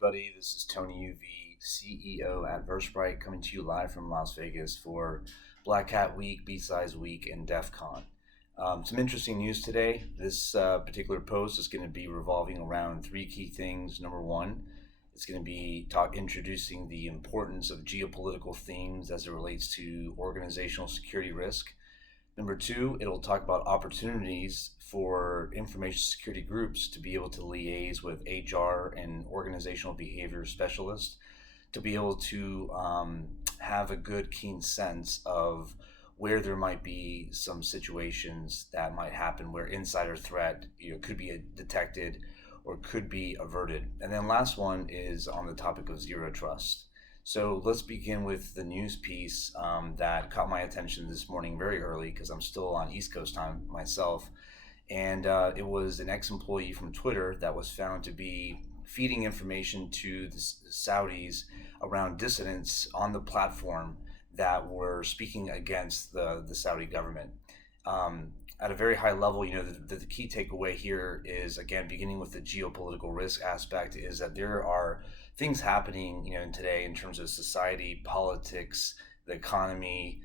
everybody. This is Tony UV, CEO at VERSPRITE, coming to you live from Las Vegas for Black Hat Week, B-Size Week, and DEF CON. Some interesting news today. This particular post is going to be revolving around three key things. Number one, it's going to be introducing the importance of geopolitical themes as it relates to organizational security risk. Number two, it'll talk about opportunities for information security groups to be able to liaise with HR and organizational behavior specialists to be able to have a good, keen sense of where there might be some situations that might happen where insider threat could be detected or could be averted. And then last one is on the topic of zero trust. So let's begin with the news piece that caught my attention this morning very early because I'm still on East Coast time myself. And it was an ex-employee from Twitter that was found to be feeding information to the Saudis around dissidents on the platform that were speaking against the Saudi government. At a very high level, the key takeaway here is, again, beginning with the geopolitical risk aspect, is that there are things happening, in today in terms of society, politics, the economy,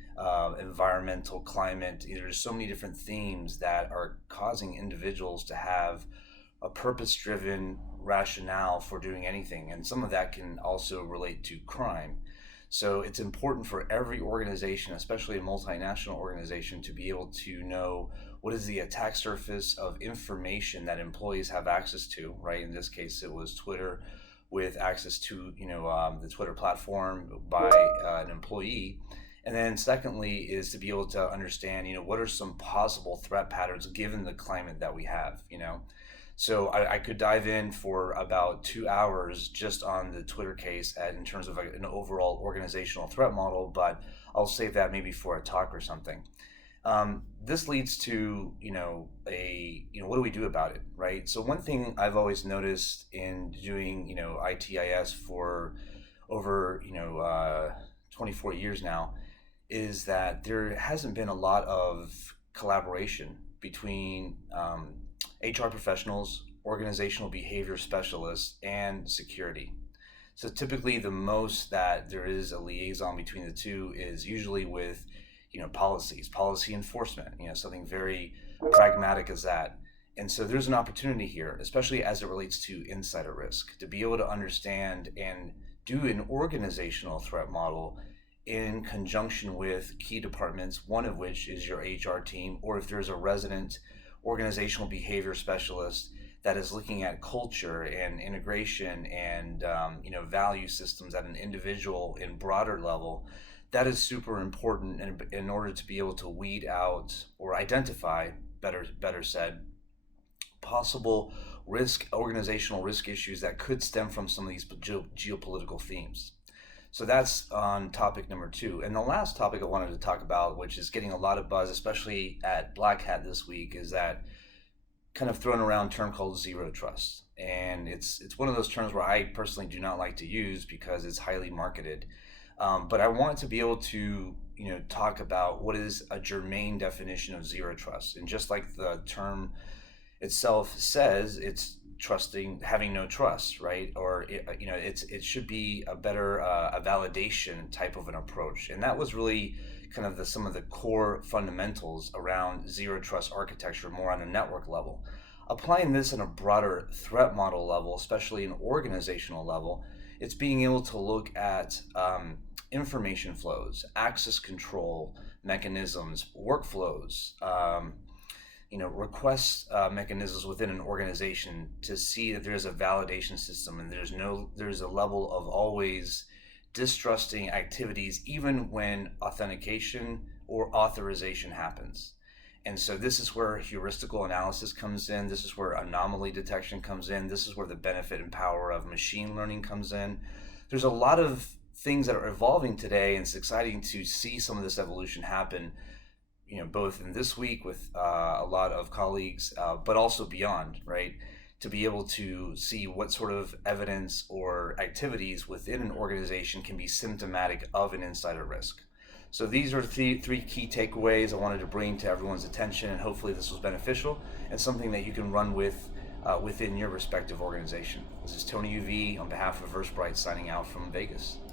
environmental climate. There's so many different themes that are causing individuals to have a purpose-driven rationale for doing anything, and some of that can also relate to crime. So it's important for every organization, especially a multinational organization, to be able to know what is the attack surface of information that employees have access to, right? In this case, it was Twitter with access to, the Twitter platform by an employee. And then secondly is to be able to understand, what are some possible threat patterns given the climate that we have, So I could dive in for about 2 hours just on the Twitter case in terms of an overall organizational threat model, but I'll save that maybe for a talk or something. This leads to, what do we do about it, right? So one thing I've always noticed in doing, ITIS for over, 24 years now, is that there hasn't been a lot of collaboration between HR professionals, organizational behavior specialists, and security. So typically the most that there is a liaison between the two is usually with, policy enforcement, something very pragmatic as that. And so there's an opportunity here, especially as it relates to insider risk, to be able to understand and do an organizational threat model in conjunction with key departments, one of which is your HR team, or if there's a resident organizational behavior specialist that is looking at culture and integration and value systems at an individual and broader level. That is super important in order to be able to weed out or identify, better said, possible organizational risk issues that could stem from some of these geopolitical themes. So that's on topic number two. And the last topic I wanted to talk about, which is getting a lot of buzz, especially at Black Hat this week, is that kind of thrown around term called zero trust. And it's one of those terms where I personally do not like to use because it's highly marketed. But I want to be able to, talk about what is a germane definition of zero trust. And just like the term itself says, it's having no trust, right? Or it should be a better a validation type of an approach. And that was really kind of some of the core fundamentals around zero trust architecture, more on a network level. Applying this on a broader threat model level, especially an organizational level, it's being able to look at information flows, access control mechanisms, workflows, request mechanisms within an organization to see that there's a validation system and there's a level of always distrusting activities even when authentication or authorization happens. And so this is where heuristical analysis comes in. This is where anomaly detection comes in. This is where the benefit and power of machine learning comes in. There's a lot of things that are evolving today, and it's exciting to see some of this evolution happen, both in this week with a lot of colleagues, but also beyond, right? To be able to see what sort of evidence or activities within an organization can be symptomatic of an insider risk. So these are three key takeaways I wanted to bring to everyone's attention, and hopefully this was beneficial and something that you can run with within your respective organization. This is Tony UV on behalf of VERSPRITE signing out from Vegas.